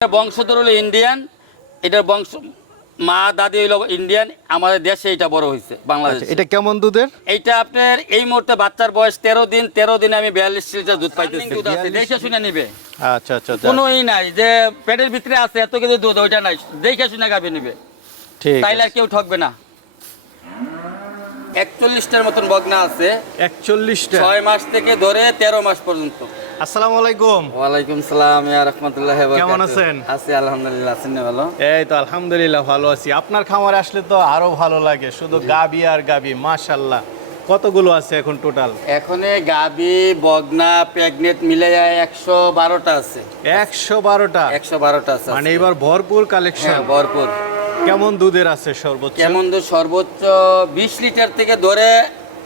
এটা বংশধর হলো ইন্ডিয়ান এটার বংশ মা দাদি হইল ইন্ডিয়ান আমাদের দেশে এটা বড় হয়েছে বাংলাদেশ। আচ্ছা, এটা কেমন দুধের? এইটা আপনার এই মুহূর্তে বাচ্চার বয়স তেরো দিন তেরো দিনে আমি বিয়াল্লিশ লিটার দুধ পাইতেছি। দুধ আছে দেখে শুনে নিবে। আচ্ছা আচ্ছা আচ্ছা। কোনো ই নাই যে পেটের ভিতরে আছে এত কিছু দুধ ওইটা নাই দেখে শুনে গাবি নিবে। ঠিক তাইলে আর কেউ ঠকবে না। একচল্লিশটার মতন বগনা আছে। একচল্লিশটা? ছয় মাস থেকে ধরে তেরো মাস পর্যন্ত। আসসালামু আলাইকুম। ওয়ালাইকুম সালাম ইয়া রহমতুল্লাহ কেমন আছেন? আছি আলহামদুলিল্লাহ আছেন ভালো? এই তো আলহামদুলিল্লাহ ভালো আছি। আপনার খামারে আসলে তো আরও ভালো লাগে শুধু গাবি আর গাবি মাশাল্লাহ কতগুলো আছে এখন টোটাল এখনে গাবি বগনা প্রেগনেট মিলে যায় একশো বারোটা আছে। একশো বারোটা? একশো বারোটা আছে মানে এবার ভরপুর কালেকশন হ্যাঁ ভরপুর। কেমন দুধের আছে সর্বোচ্চ? কেমন দুধ? সর্বোচ্চ বিশ লিটার থেকে ধরে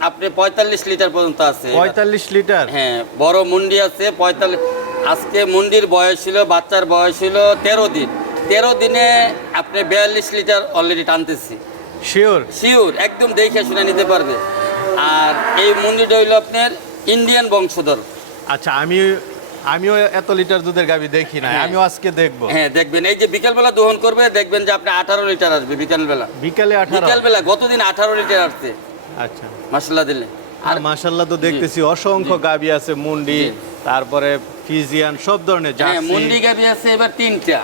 আপনি পঁয়তাল্লিশ লিটার পর্যন্ত আছে। পঁয়তাল্লিশ লিটার? হ্যাঁ বড় মুন্ডি আছে পঁয়তাল্লিশ। আজকে মুন্ডির বয়স ছিল বাচ্চার বয়স ছিল তেরো দিন। তেরো দিনে আপনি বিয়াল্লিশ লিটার অলরেডি টানতেছি। শিওর শিওর একদম দেখে শুনে নিতে পারবে। আর এই মুন্ডিটা হইল আপনার ইন্ডিয়ান বংশধর। আচ্ছা আমি আমিও এত লিটার দুধের গাবি দেখি না হ্যাঁ। আমিও আজকে দেখব। হ্যাঁ দেখবেন এই যে বিকালবেলা দহন করবে দেখবেন যে আপনি আঠারো লিটার আসবে বিকালবেলা। বিকালে আঠারো। বিকালবেলা গতদিন আঠারো লিটার আসছে। আচ্ছা। মাসাল্লাহ দিলে। আর মাশাল্লাহ তো দেখতেছি অসংখ্য গাবি আছে মুন্ডি তারপরে ফিজিয়ান সব ধরনের হ্যাঁ জার্সি। মুন্ডি গাবি আছে এবার তিনটা।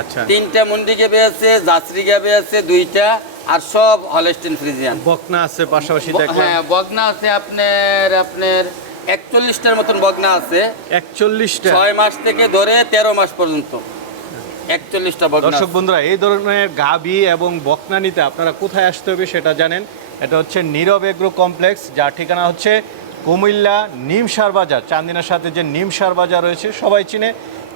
আচ্ছা। তিনটা মুন্ডি গাবি আছে জাসরি গাবি আছে দুইটা আর সব হলেস্টিন ফ্রিজিয়ান। বকনা আছে পাশাপাশি দেখলাম হ্যাঁ বগনা আছে আপনার আপনার একচল্লিশটার মতন বগনা আছে। একচল্লিশটা? ছয় মাস থেকে ধরে তেরো মাস পর্যন্ত। একচল্লিশটা বগনা দর্শক বন্ধুরা এই ধরনের গাবি এবং বকনা নিতে আপনারা কোথায় আসতে হবে সেটা জানেন। এটা হচ্ছে নীরব এগ্রো কমপ্লেক্স যার ঠিকানা হচ্ছে কুমিল্লা নিমসার বাজার। চান্দিনার সাথে যে নিমসার বাজার রয়েছে সবাই চিনে।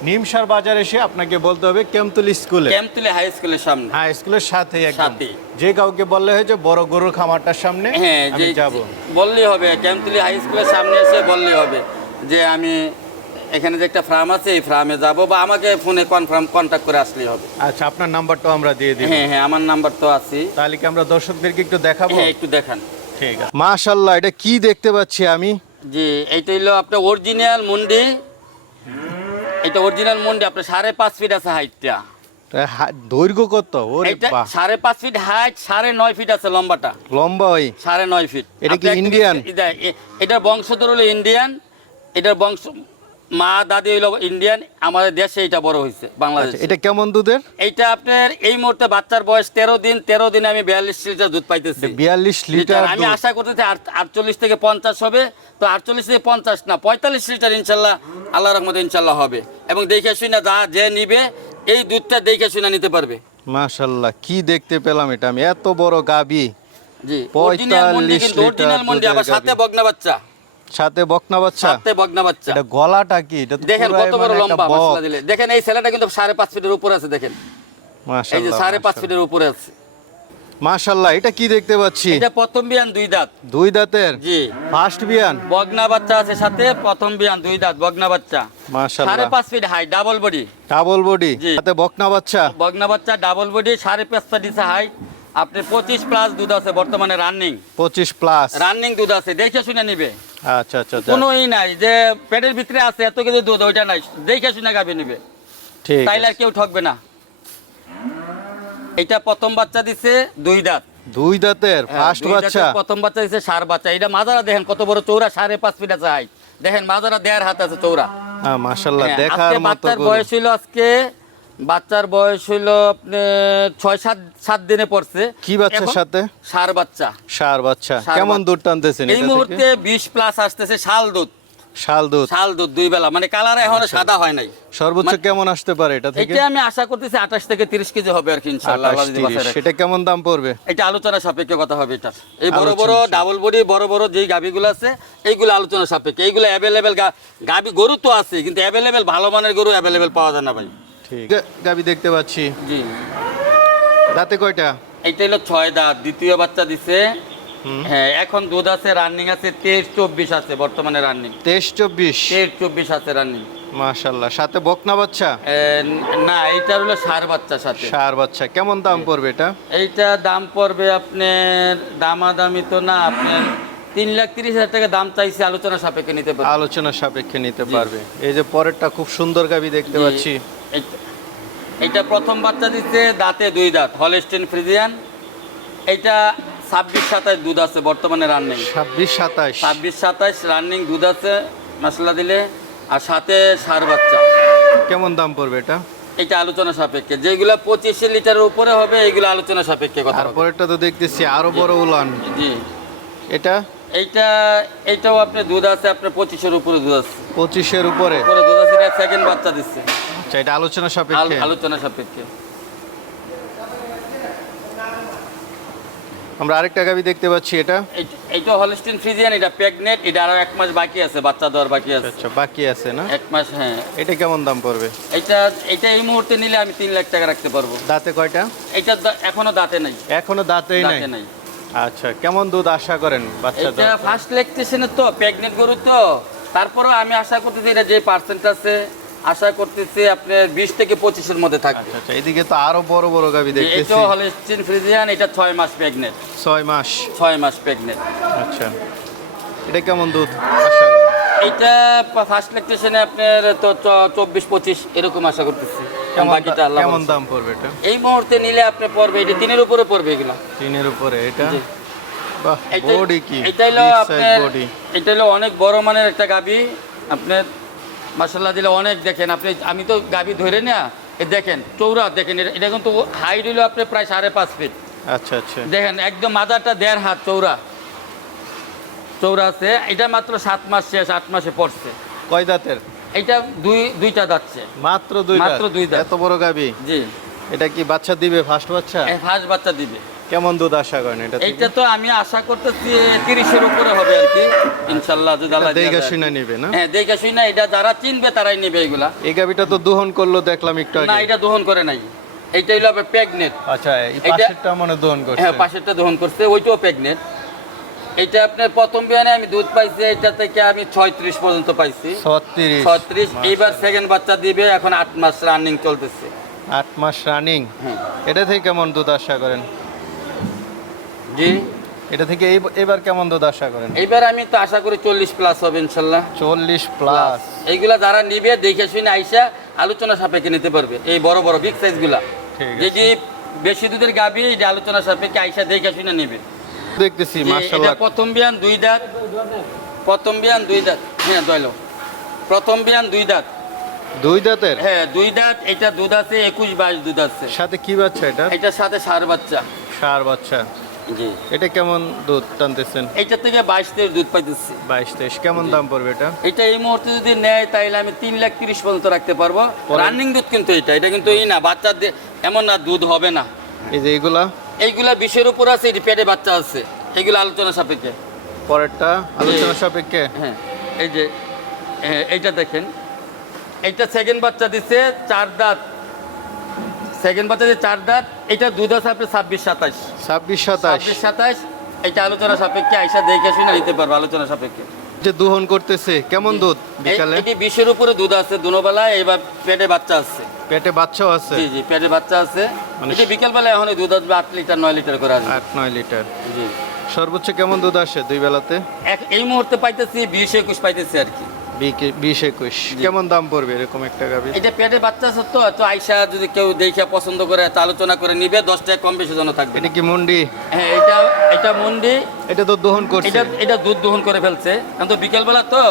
নিমসার বাজার এসে আপনাকে বলতে হবে কেমতুল স্কুলে। ক্যাম্পতুলি হাই স্কুলের সামনে। হাই স্কুলের সাথে একদম। যে কাউকে বললে হয়েছে বড় গরুর খামারটার সামনে হ্যাঁ যে যাব। বললেই হবে কেমতুলি হাই স্কুলের সামনে এসে বললেই হবে যে আমি এখানে যে একটা ফার্ম আছে এই ফার্মে যাব বা আমাকে ফোনে কনফার্ম কন্ট্যাক্ট করে আসলেই হবে। আচ্ছা আপনার নাম্বারটাও আমরা দিয়ে দিব। হ্যাঁ হ্যাঁ আমার নাম্বার তো আছে তাহলে কি আমরা দর্শকদেরকে একটু দেখাবো? হ্যাঁ একটু দেখান। ঠিক আছে। মাশাল্লাহ এটা কি দেখতে পাচ্ছি আমি? জি এইটা হইল আপনার অরিজিনাল মুন্ডি। এটা অরিজিনাল মুন্ডি আপনার সাড়ে পাঁচ ফিট আছে হাইটটা তা দৈর্ঘ্য কত? ওরে সাড়ে পাঁচ ফিট হাইট সাড়ে নয় ফিট আছে লম্বাটা। লম্বা ওই সাড়ে নয় ফিট এটা কি ইন্ডিয়ান? এটা- বংশধর হলো ইন্ডিয়ান এটার বংশ মা দাদি হইল ইন্ডিয়ান আমাদের দেশে এটা বড় হয়েছে বাংলাদেশ। আচ্ছা এটা কেমন দুধের? এইটা আপনার এই মুহূর্তে বাচ্চার বয়স তেরো দিন তেরো দিনে আমি বিয়াল্লিশ লিটার দুধ পাইতেছি। বিয়াল্লিশ লিটার। আমি আশা করতেছি আটচল্লিশ থেকে পঞ্চাশ হবে তো আটচল্লিশ থেকে পঞ্চাশ না পঁয়তাল্লিশ লিটার ইনশাল্লাহ আল্লাহ রহমত ইনশাল্লাহ হবে। এবং দেখে শুনে যা যে নিবে এই দুধটা দেখে শুনে নিতে পারবে। মাশাল্লাহ কি দেখতে পেলাম এটা আমি এত বড় গাবি। জি 45 অরিজিনাল মন্ডি কিন্তু লিটার আবার সাথে গাভী। বগনা বাচ্চা। সাথে বকনা বাচ্চা? সাথে বগনা বাচ্চা। এটা গলাটা কি? এটা দেখেন কত বড় মানে লম্বা। দিলে। দেখেন এই ছেলেটা কিন্তু সাড়ে পাঁচ ফিটের উপরে আছে দেখেন। এই যে মাশাল্লাহ সাড়ে পাঁচ মাশাল্লাহ। ফিটের উপরে আছে। মাশাল্লাহ এটা কি দেখতে পাচ্ছি? এটা প্রথম বিয়ান দুই দাঁত। দুই দাঁতের? জি। ফার্স্ট বিয়ান? বগনা বাচ্চা আছে সাথে প্রথম বিয়ান দুই দাঁত বগনা বাচ্চা। সাড়ে মাশাল্লাহ পাঁচ feet high double body. Double body সাথে বকনা বাচ্চা? বগনা বাচ্চা ডাবল বডি সাড়ে পাঁচটা দিছে হাই আপনি পঁচিশ প্লাস দুধ আছে বর্তমানে রানিং। পঁচিশ প্লাস। রানিং দুধ আছে দেখে শুনে নিবে। আচ্ছা আচ্ছা। কোনো ই নাই যে পেটের ভিতরে আছে এত দুধ ওইটা নাই। দেখে শুনে গাবি নিবে। ঠিক তাইলে আর কেউ ঠকবে না। এটা প্রথম বাচ্চা দিছে দুই দাঁত। দুই দাঁতের হ্যাঁ, ফার্স্ট বাচ্চা। প্রথম বাচ্চা দিছে সার বাচ্চা। এটা মাজারা দেখেন কত বড় চৌরা সাড়ে পাঁচ ফিট আছে দেখেন মাজারা দেড় হাত আছে চৌরা হ্যাঁ মাশাল্লাহ হ্যাঁ, দেখার মতো বয়স হইল আজকে বাচ্চার বয়স হইল আপনি ছয় সাত সাত দিনে পড়ছে। কি বাচ্চার সাথে? সার বাচ্চা। সার বাচ্চা। কেমন দুধ টানতেছেন এই মুহূর্তে বিশ প্লাস আসতেছে শাল দুধ। শাল দুধ? শাল দুধ দুই বেলা। মানে কালার এখনও সাদা হয় নাই। সর্বোচ্চ মানে- কেমন আসতে পারে এটা থেকে? এটা আমি আশা করতেছি আঠাশ থেকে তিরিশ কেজি হবে আর কি ইনশাল্লাহ আল্লাহ 28, যদি 30, বাঁচায় রাখে। সেটা কেমন দাম পড়বে? এটা আলোচনা সাপেক্ষে কথা হবে এটা। এই বড় বড় ডাবল বডি বড় বড় যেই গাভিগুলো আছে এইগুলো আলোচনা সাপেক্ষে। এইগুলো অ্যাভেলেবেল গাভি গরু তো আছে কিন্তু অ্যাভেলেবেল ভালো মানের গরু অ্যাভেলেবেল পাওয়া যায় না ভাই। ঠিক। গাবি দেখতে পাচ্ছি। জি। দাঁতে কয়টা? এইটা হলো ছয় দাঁত। দ্বিতীয় বাচ্চা দিছে। হ্যাঁ এখন দুধ আছে রানিং আছে তেইশ চব্বিশ আছে বর্তমানে রানিং তেইশ চব্বিশ? তেইশ চব্বিশ আছে রানিং মাশাল্লাহ সাথে বকনা বাচ্চা? না এইটা হলো সার বাচ্চার সাথে। সার বাচ্চা। কেমন দাম পড়বে এটা? এইটা দাম পড়বে আপনার দামাদামি তো না আপনার তিন লাখ তিরিশ হাজার টাকা দাম চাইছে আলোচনা সাপেক্ষে নিতে পারবে। আলোচনা সাপেক্ষে নিতে পারবে। এই যে পরেরটা খুব সুন্দর গাবি দেখতে পাচ্ছি। এটা প্রথম বাচ্চা দিচ্ছে দাঁতে দুই দাঁত হলস্টেন ফ্রিজিয়ান। এটা ছাব্বিশ সাতাশ দুধ আছে বর্তমানে রানিং ছাব্বিশ সাতাশ ছাব্বিশ সাতাশ রানিং দুধ আছে মশলা দিলে। আর সাথে সার বাচ্চা। কেমন দাম পড়বে এটা? এটা আলোচনা সাপেক্ষে। যেগুলো পঁচিশ লিটারের উপরে হবে এইগুলো আলোচনা সাপেক্ষে কথা হবে। তারপরেরটা তো দেখতেছি আরও বড় উলান। জি। এটা? এইটা এইটাও আপনার দুধ আছে আপনার পঁচিশের উপরে দুধ আছে। পঁচিশের উপরে। এটা সেকেন্ড বাচ্চা দিচ্ছে। আচ্ছা এটা আলোচনা সাপেক্ষে? আলোচনা সাপেক্ষে। আমরা আরেকটা গাবি দেখতে পাচ্ছি এটা? এইটা হলস্টিন ফ্রিজিয়ান এটা প্রেগনেন্ট এটা আরও এক মাস বাকি আছে বাচ্চা দেওয়ার বাকি আছে। আচ্ছা বাকি আছে না? এক মাস হ্যাঁ। এটা কেমন দাম পড়বে? এটা এটা এই মুহূর্তে নিলে আমি তিন লাখ টাকা রাখতে পারব। দাঁতে কয়টা? এটা এখনও দাঁতে নাই। এখনও দাঁতেই নাই? আচ্ছা কেমন দুধ আশা করেন বাচ্চা এটা ফার্স্ট লেকটেশনে তো প্রেগনেন্ট গরু তো। তারপরেও আমি আশা করতেছি এটা যে পার্সেন্ট আছে আশা করতেছি আপনার বিশ থেকে পঁচিশের মধ্যে থাকবে আচ্ছা আচ্ছা এদিকে তো আরও বড় বড় গাবি দেখতেছি। হলস্টিন ফ্রিজিয়ান এটা ছয় মাস প্রেগনেন্ট ছয় মাস। ছয় মাস প্রেগনেন্ট আচ্ছা। এটা কেমন দুধ? আশা এইটা ফার্স্ট লেকটেশনে আপনার তো চব্বিশ পঁচিশ এরকম আশা করতেছি। বাকিটা কেমন দাম পড়বে এটা? এই মুহূর্তে নিলে আপনি পড়বে এটা তিনের উপরে পড়বে এগুলো। তিনের উপরে এটা? এটা- বডি কি? এটা হলো আপনার এটা হলো অনেক বড় মানের একটা গাবি। আপনার মাসাল্লাহ দিলে অনেক দেখেন। আপনি আমি তো গাবি ধরে না দেখেন চৌরা দেখেন। এটা- কিন্তু হাইট হলো আপনার প্রায় সাড়ে পাঁচ ফিট আচ্ছা আচ্ছা। দেখেন একদম মাদারটা দেড় হাত চৌরা চৌরা আছে। এটা মাত্র সাত মাস শেষ আট মাসে পড়ছে। কয় দাঁতের? এটা দুই দুইটা যাচ্ছে মাত্র দুই মাত্র দুই দাঁত। এত বড় গাবি? জি। এটা কি বাচ্চা দিবে ফার্স্ট বাচ্চা? ফার্স্ট বাচ্চা দিবে। কেমন দুধ আশা করেন এটা? এইটা তো আমি আশা করতেছি তিরিশের উপরে হবে আর কি। ইনশাল্লাহ যদি আল্লাহ দেখে। শুনে নিবে না? হ্যাঁ দেখে শুই না এটা যারা চিনবে তারাই নেবে এগুলা। এই গাবিটা তো দোহন করল দেখলাম একটু না এটা দহন করে নাই। এইটা হলো প্রেগনেন্ট আচ্ছা এই পাশেরটা মনে দোহন করছে। হ্যাঁ পাশেরটা দহন করছে ওইটাও প্রেগনেন্ট এটা আপনার প্রথম বিয়ানে আমি দুধ পাইছি এটা থেকে আমি ছয়ত্রিশ পর্যন্ত পাইছি। ছত্রিশ ছত্রিশ এইবার সেকেন্ড বাচ্চা দিবে এখন আট মাস রানিং চলতেছে। আট মাস রানিং হ্যাঁ। এটা থেকে কেমন দুধ আশা করেন? জি। এটা থেকে এবার কেমন দুধ আশা করেন? এইবার আমি তো আশা করি চল্লিশ প্লাস হবে ইনশাল্লাহ। চল্লিশ প্লাস এইগুলা যারা নিবে দেখে শুনে আইসা আলোচনা সাপেক্ষে নিতে পারবে। এই বড় বড় বিগ সাইজগুলা। ঠিক বেশি দুধের গাবি এই যে আলোচনা সাপেক্ষে আইসা দেখে শুনে নেবে। দেখতেছি যে মার্শাল্লাহ প্রথম বিয়ান দুই দাঁত। প্রথম বিয়ান দুই দাঁত। হ্যাঁ দইল প্রথম বিয়ান দুই দাঁত। দুই দাঁতের? হ্যাঁ দুই দাঁত এটা দুধ আছে একুশ বাইশ দুধ আছে। সাথে কি বাচ্চা এটা? এটার সাথে সার বাচ্চা। সার বাচ্চা। জি। এটা কেমন দুধ টানতেছেন? এইটা থেকে বাইশ তেইশ দুধ পাইতেছি। বাইশ তেইশ কেমন দাম পড়বে এটা? এটা এই মুহূর্তে যদি নেয় তাইলে আমি তিন লাখ তিরিশ পর্যন্ত রাখতে পারব। পরে- রানিং দুধ কিন্তু এটা এটা কিন্তু এই না বাচ্চা এমন না দুধ হবে না। এই যে এইগুলা এইগুলা বিশের উপর আছে এটি পেটে বাচ্চা আছে। এইগুলো আলোচনা সাপেক্ষে। পরেরটা আলোচনা সাপেক্ষে? হ্যাঁ এই যে হ্যাঁ, এইটা দেখেন। এইটা সেকেন্ড বাচ্চা দিচ্ছে চার দাঁত। সেকেন্ড বাচ্চা দিয়ে চার দাঁত এটা দুধ আছে আপনার ছাব্বিশ সাতাশ। ছাব্বিশ সাতাশ। ছাব্বিশ সাতাশ এটা আলোচনা সাপেক্ষে আইসা দেখে শুনে নিতে পারব আলোচনা সাপেক্ষে। যে দুহন করতেছে কেমন দুধ বিকালে? এটি বিশের উপরে দুধ আছে দুনোবেলায় এবার পেটে বাচ্চা আছে। পেটে বাচ্চাও আছে? জি জি পেটে বাচ্চা আছে। মানে- এটি বিকেলবেলায় এখন দুধ আসবে আট লিটার নয় লিটার করে আসবে। আট নয় লিটার। জি। সর্বোচ্চ কেমন দুধ আসে দুই বেলাতে? এক- এই মুহূর্তে পাইতেছি বিশ একুশ পাইতেছি আর কি। বিশ একুশ। কেমন দাম পড়বে এরকম একটা গাভি এটা পেটে বাচ্চা আছে তো তো আইসা যদি কেউ দেখে পছন্দ করে তা আলোচনা করে নিবে দশ টাকা কম বেশি যেন থাকবে। এটা কি মন্ডি? হ্যাঁ এটা এটা মন্ডি। এটা তো দহন করছে। এটা এটা দুধ দহন করে ফেলছে। কারণ তো বিকেলবেলা তো।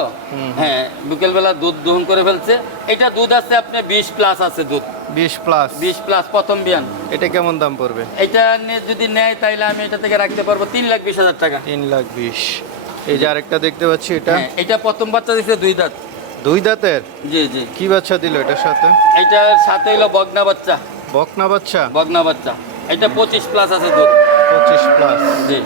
হ্যাঁ বিকেলবেলা দুধ দহন করে ফেলছে। এটা দুধ আছে আপনার বিশ প্লাস আছে দুধ। বিশ প্লাস বিশ প্লাস প্রথম বিয়ান। এটা কেমন দাম পড়বে? এটা নিয়ে যদি নেয় তাইলে আমি এটা থেকে রাখতে পারব তিন লাখ বিশ হাজার টাকা। তিন লাখ বিশ। এই যে আরেকটা দেখতে পাচ্ছি এটা। হ্যাঁ, এটা প্রথম বাচ্চা দিচ্ছে দুই দাঁত। দুই দাঁতের? জি জি। কি বাচ্চা দিল এটার সাথে? এটার সাথে হলো বগনা বাচ্চা। বকনা বাচ্চা? বগনা বাচ্চা। এটা পঁচিশ প্লাস আছে দুধ। পঁচিশ প্লাস জি।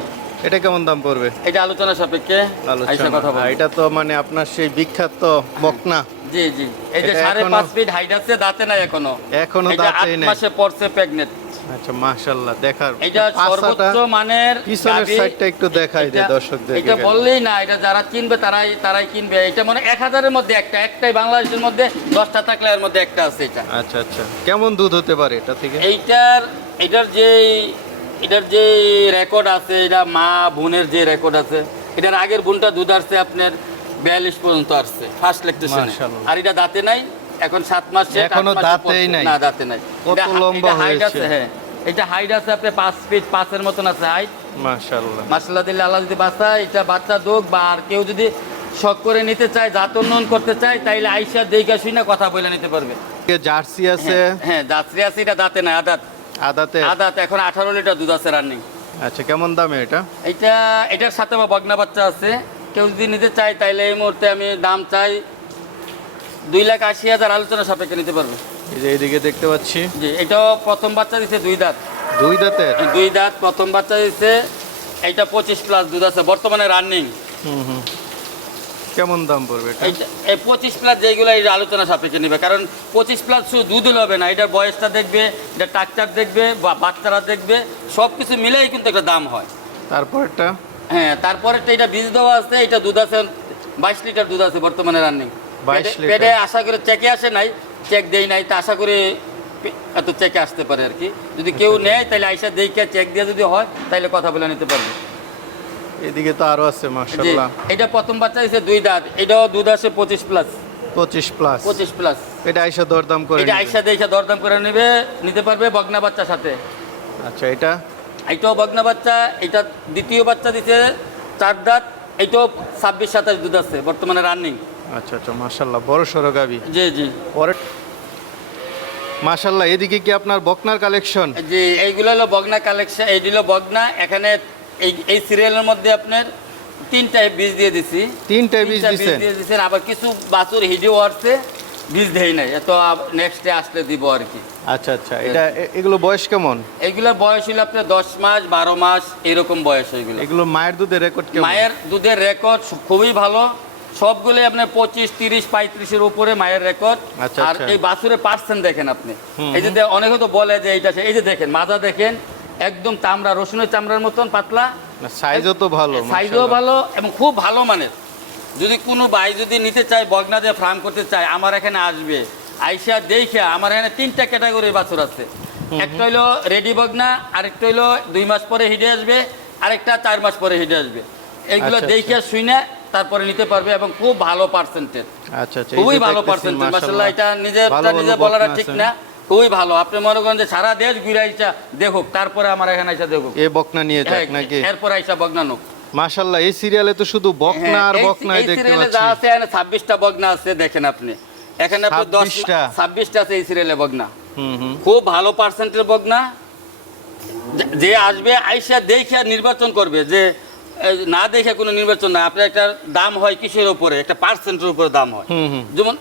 এটা কেমন দাম পড়বে? এটা আলোচনা সাপেক্ষে আলোচনা। কথা বলব। এটা তো মানে আপনার সেই বিখ্যাত বকনা। জি জি। এই যে এটা সাড়ে পাঁচ ফিট হাইট আছে দাঁতে নাই এখনও। এখনও এটা আট দাঁতেই মাসে পড়ছে প্রেগনেন্ট আচ্ছা মাশাল্লাহ দেখার এটা সর্বোচ্চ মানের পিছনের সাইডটা একটু দেখাই দে দর্শকদের এটা বললেই না এটা যারা কিনবে তারাই তারাই কিনবে। এটা মানে এক হাজারের মধ্যে একটা একটাই বাংলাদেশের মধ্যে দশটা থাকলে এর মধ্যে একটা আছে এটা। আচ্ছা আচ্ছা। কেমন দুধ হতে পারে এটা থেকে? এইটার এটার যে এটার যে রেকর্ড আছে এটা মা বোনের যে রেকর্ড আছে এটার আগের বোনটা দুধ আসছে আপনার বিয়াল্লিশ পর্যন্ত আসছে ফার্স্ট লেকটেশনে আর এটা দাঁতে নাই এখন সাত মাস এখনও দাঁতেই নাই। না দাঁতে নাই। কত লম্বা হয়েছে। হ্যাঁ। এটা হাইট আছে আপনি পাঁচ ফিট পাঁচের মতন আছে হাইট মাশাআল্লাহ। দিল্লা আল্লাহ যদি বাঁচায় এটা বাচ্চা দোক বা আর কেউ যদি শখ করে নিতে চায় জাত উন্নয়ন করতে চায় তাইলে আইসা দেখে শুনে কথা বলে নিতে পারবে। জার্সি আছে? হ্যাঁ, হ্যাঁ দাঁতরি আছে এটা দাঁতে না আদাত। আদাতে? আদাত এখন আঠারো লিটার দুধ আছে রানিং আচ্ছা কেমন দামে এটা? এটা এটার সাথে আমার বগনা বাচ্চা আছে। কেউ যদি নিতে চায় তাইলে এই মুহূর্তে আমি দাম চাই দুই লাখ আশি হাজার আলোচনা সাপেক্ষে নিতে পারবে। এই যে এইদিকে দেখতে পাচ্ছি। জি এটাও প্রথম বাচ্চা দিচ্ছে দুই দাঁত। দুই দাঁতের? দুই দাঁত প্রথম বাচ্চা দিচ্ছে এইটা পঁচিশ প্লাস দুধ আছে বর্তমানে রানিং হুম হুম। কেমন দাম পড়বে এই পঁচিশ প্লাস যেগুলো এই আলোচনা সাপেক্ষে নেবে কারণ পঁচিশ প্লাস শুধু দুধ হবে না এটার বয়সটা দেখবে এটা টাকচার দেখবে বা বাচ্চারা দেখবে সব কিছু মিলেই কিন্তু একটা দাম হয়। তারপরটা হ্যাঁ তারপরে তো এটা বীজ দেওয়া আছে এটা দুধ আছে বাইশ লিটার দুধ আছে বর্তমানে রানিং 22 লিটার। পেটে আশা করে চেকে আসে নাই চেক দেই নাই তা আশা করে এত চেকে আসতে পারে আর কি। যদি কেউ নেয় তাহলে আইসা দেখে চেক দিয়ে যদি হয় তাহলে কথা বলে নিতে পারবে। এদিকে তো আরও আছে মাশাআল্লাহ। এটা প্রথম বাচ্চা দিচ্ছে দুই দাঁত এটাও দুধ আছে পঁচিশ প্লাস পঁচিশ প্লাস পঁচিশ প্লাস এটা আইসা দরদাম করে এটা। আইসা দেখে দরদাম করে নেবে নিতে পারবে বগনা বাচ্চার সাথে। আচ্ছা এটা? এইটাও বগনা বাচ্চা এটা দ্বিতীয় বাচ্চা দিচ্ছে চার দাঁত এইটাও ছাব্বিশ সাতাশ দুধ আছে বর্তমানে রানিং আচ্ছা আচ্ছা মাশাআল্লাহ বড় সড়ো গাবি। জি জি। পরে মাশাআল্লাহ এদিকে কি আপনার বকনার কালেকশন? জি এইগুলো হলো বগনা কালেকশন এই হলো বগনা এখানে এই এই সিরিয়ালের মধ্যে আপনার তিনটায় বীজ দিয়ে দিছি। তিনটায় বীজ তিনটা দিছেন? দিয়ে দিছেন আবার কিছু বাছুর হিডিও আসছে বীজ দেই নাই এত নেক্সট ডে আসলে দিব আর কি। আচ্ছা আচ্ছা এটা এগুলো বয়স কেমন? এইগুলোর বয়স হলো আপনার দশ মাস বারো মাস এরকম বয়স এগুলো এগুলো মায়ের দুধের রেকর্ড মায়ের দুধের রেকর্ড খুবই ভালো। সবগুলোই আপনার পঁচিশ তিরিশ পঁয়ত্রিশের উপরে মায়ের রেকর্ড আচ্ছা, আর আচ্ছা। এই বাছুরের পার্সেন্ট দেখেন আপনি। এই যে অনেকে তো বলে যে এইটা এই যে দেখেন মাজা দেখেন একদম চামড়া রসুনের চামড়ার মতন পাতলা। সাইজও তো ভালো সাইজও ভালো এবং খুব ভালো মানের। যদি কোনো ভাই যদি নিতে চায় বগনা দিয়ে ফার্ম করতে চায় আমার এখানে আসবে। আইসা দেখে আমার এখানে তিনটা ক্যাটাগরির বাছুর আছে। একটা হইল রেডি বগনা আরেকটা হইল দুই মাস পরে হিডে আসবে আরেকটা চার মাস পরে হিডে আসবে। এইগুলো আচ্ছা, দেখে শুনে তারপরে নিতে পারবে এবং খুব ভালো পার্সেন্টেজ আচ্ছা আচ্ছা খুবই ভালো পার্সেন্টেজ মাশাআল্লাহ। এটা নিজে নিজে বলাটা ঠিক না। খুবই ভালো। আপনি মনে করেন যে সারা দেশ ঘুরে আইসা দেখুক তারপরে আমার এখানে আইসা দেখুক। এ বকনা নিয়ে যাক হ্যাঁ, নাকি? এরপর আইসা বগনা নোক। মাশাআল্লাহ এই সিরিয়ালে তো শুধু বকনা আর হ্যাঁ, এই- বকনাই এই সিরিয়ালে যা আছে এখানে ছাব্বিশটা বগনা আছে দেখেন আপনি। এখানে আপনি দশ 26টা? ছাব্বিশটা আছে এই সিরিয়ালে বগনা হুম হুম। খুব ভালো পার্সেন্টের বগনা যে- আসবে আইসা দেখিয়া নির্বাচন করবে যে না দেখে কোনো নির্বাচন না আপনার একটা দাম হয় কিসের উপরে? একটা পার্সেন্টের উপরে দাম হয়। যেমন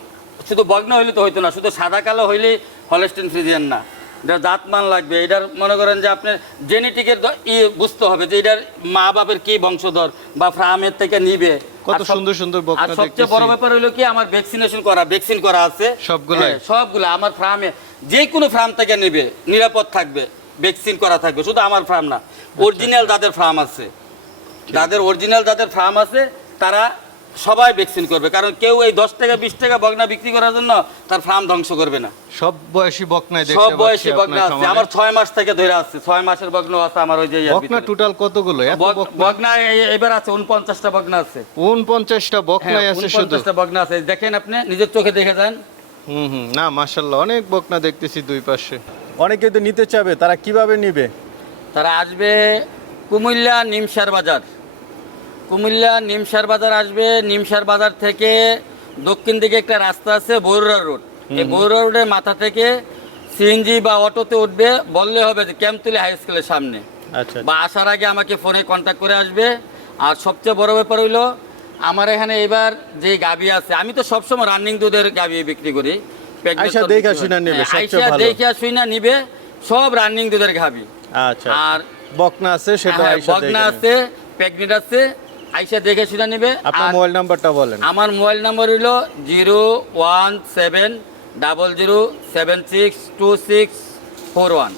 শুধু বগ্ন হইলে তো হইতো না শুধু সাদা কালো হইলেই হলস্টেন ফ্রিজিয়ান না। এটা জাতমান লাগবে এটার মনে করেন যে আপনার জেনেটিকের ই বুঝতে হবে যে এটার মা বাপের কি বংশধর বা ফার্মের থেকে নিবে। কত সুন্দর সুন্দর আর সবচেয়ে বড় ব্যাপার হলো কি আমার ভ্যাকসিনেশন করা ভ্যাকসিন করা আছে। সবগুলাই? হ্যাঁ, সবগুলো আমার ফার্মে। যে কোনো ফার্ম থেকে নেবে নিরাপদ থাকবে ভ্যাকসিন করা থাকবে শুধু আমার ফার্ম না অরিজিনাল যাদের ফার্ম আছে। যাদের অরিজিনাল যাদের ফার্ম আছে তারা সবাই ভ্যাকসিন করবে। কারণ কেউ এই দশ টাকা বিশ টাকা বগনা বিক্রি করার জন্য তার ফার্ম ধ্বংস করবে না। সব বয়সী দেখতে সব বয়সী বগনা আছে। আমার ছয় মাস থেকে ধরে আসছে ছয় মাসের বগনা আছে আমার ওই যে বকনা টোটাল কতগুলো? বকনা? বগনা এবার আছে উনপঞ্চাশটা বগনা আছে। উনপঞ্চাশটা বকনাই হ্যাঁ আছে শুধু? উনপঞ্চাশটা বগনা আছে। দেখেন আপনি নিজের চোখে দেখে যান। হুম হুম। না মাশাল্লাহ অনেক বকনা দেখতেছি দুই পাশে। অনেকে তো নিতে চাবে তারা কীভাবে নিবে? তারা আসবে কুমিল্লা নিমসার বাজার। কুমিল্লা নিমসার বাজার আসবে। নিমসার বাজার থেকে দক্ষিণ দিকে একটা রাস্তা আছে বরুড়া রোড। এই বরুড়া রোডের মাথা থেকে সিএনজি বা অটোতে উঠবে বললে হবে যে ক্যাম্পতুলি হাই স্কুলের সামনে। আচ্ছা। বা আসার আগে আমাকে ফোনে কন্ট্যাক্ট করে আসবে। আর সবচেয়ে বড় ব্যাপার হইল আমার এখানে এবার যে গাবি আছে আমি তো সবসময় রানিং দুধের গাবি বিক্রি করি। দেখা নেবে, হ্যাঁ, নিবে সব রানিং দুধের গাবি। আচ্ছা। আর বকনা আছে সেটা হ্যাঁ, দেখে আছে প্রেগনেন্ট আছে আইসা দেখে শুনে নেবে। আপনার মোবাইল নাম্বারটা বলেন। আমার মোবাইল নাম্বার হলো zero one seven double zero seven six two six four one.